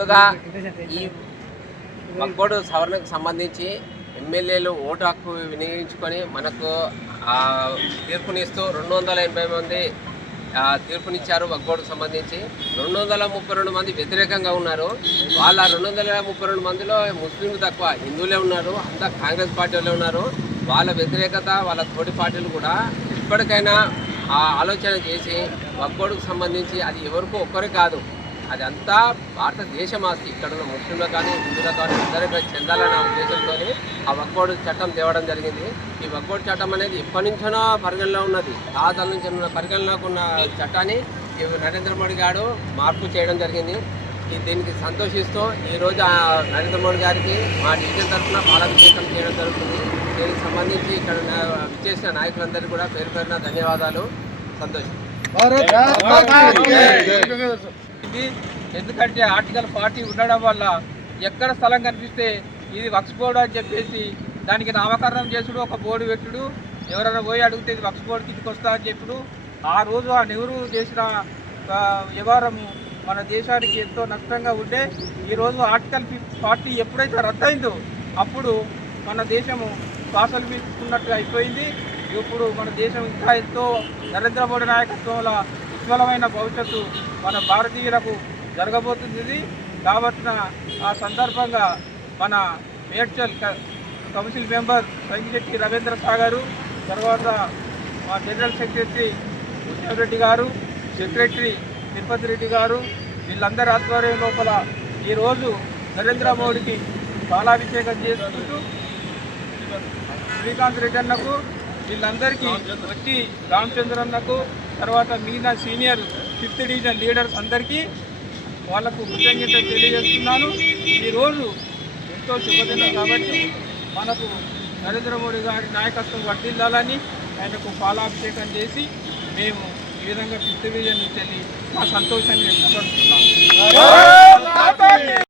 ముందుగా ఈ వక్ఫ్ సవరణకు సంబంధించి ఎమ్మెల్యేలు ఓటు హక్కు వినియోగించుకొని మనకు తీర్పునిస్తూ 280 మంది తీర్పునిచ్చారు. వక్ఫ్కు సంబంధించి 232 మంది వ్యతిరేకంగా ఉన్నారు. వాళ్ళ 232 మందిలో ముస్లింలు తక్కువ, హిందువులే ఉన్నారు, అంతా కాంగ్రెస్ పార్టీలో ఉన్నారు. వాళ్ళ వ్యతిరేకత వాళ్ళ తోటి పార్టీలు కూడా ఇప్పటికైనా ఆలోచన చేసి వక్ఫ్కు సంబంధించి అది ఎవరికో ఒక్కరే కాదు, అది అంతా భారతదేశం ఆస్తి. ఇక్కడ ఉన్న ముస్లింలకు కానీ హిందువులకు కానీ అందరికీ చెందాలన్న ఉద్దేశంతో ఆ వక్ఫ్ చట్టం తేవడం జరిగింది. ఈ వక్ఫ్ చట్టం అనేది ఎప్పటి నుంచో పరిగణలో ఉన్నది, తాతల నుంచి ఉన్న పరిగణలోకి ఉన్న చట్టాన్ని నరేంద్ర మోడీ గారు మార్పు చేయడం జరిగింది. దీనికి సంతోషిస్తూ ఈరోజు నరేంద్ర మోడీ గారికి మా డివిజన్ తరఫున పాలాభిషేకం చేయడం జరుగుతుంది. దీనికి సంబంధించి ఇక్కడ విచ్చేసిన నాయకులందరికీ కూడా పేరు పేరున ధన్యవాదాలు. సంతోషం. ఎందుకంటే ఆర్టికల్ 40 ఉండడం వల్ల ఎక్కడ స్థలం కనిపిస్తే ఇది వక్ఫ్ బోర్డు అని చెప్పేసి దానికి నామకరణం చేసుడు, ఒక బోర్డు పెట్టుడు, ఎవరైనా పోయి అడిగితే ఇది వక్ఫ్ బోర్డు కిందకి వస్తా అని చెప్పుడు. ఆ రోజు ఆ నెహ్రూ చేసిన వ్యవహారము మన దేశానికి ఎంతో నష్టంగా ఉండే. ఈరోజు ఆర్టికల్ 40 ఎప్పుడైతే రద్దయిందో అప్పుడు మన దేశము శ్వాసలు పీల్చుకున్నట్టు అయిపోయింది. ఇప్పుడు మన దేశం ఇంకా ఎంతో నరేంద్ర మోడీ నాయకత్వంలో ఉజ్వలమైన భవిష్యత్తు మన భారతీయులకు జరగబోతుంది. కాబట్టి ఆ సందర్భంగా మన మేడ్చల్ కౌన్సిల్ మెంబర్ సంగిశెట్టి రవీంద్ర సాగరు, తర్వాత మా జనరల్ సెక్రటరీ రెడ్డి గారు, సెక్రటరీ తిరుపతి రెడ్డి గారు, వీళ్ళందరి ఆధ్వర్యం లోపల ఈరోజు నరేంద్ర మోడీకి పాలాభిషేకం చేసుకుంటూ శ్రీకాంత్ రెడ్డి అన్నకు, వీళ్ళందరికీ వచ్చి రామచంద్రన్నకు, తర్వాత మిగతా సీనియర్ 5th డివిజన్ లీడర్స్ అందరికీ వాళ్లకు కృతజ్ఞతలు తెలియజేస్తున్నాను. ఈరోజు ఎంతో శుభదినం కాబట్టి మనకు నరేంద్ర మోడీ గారి నాయకత్వం వర్ధిల్లాలని ఆయనకు పాలాభిషేకం చేసి మేము ఈ విధంగా 5th డివిజన్ నుంచి వెళ్ళి మా సంతోషాన్ని వ్యక్తపరుస్తున్నాము.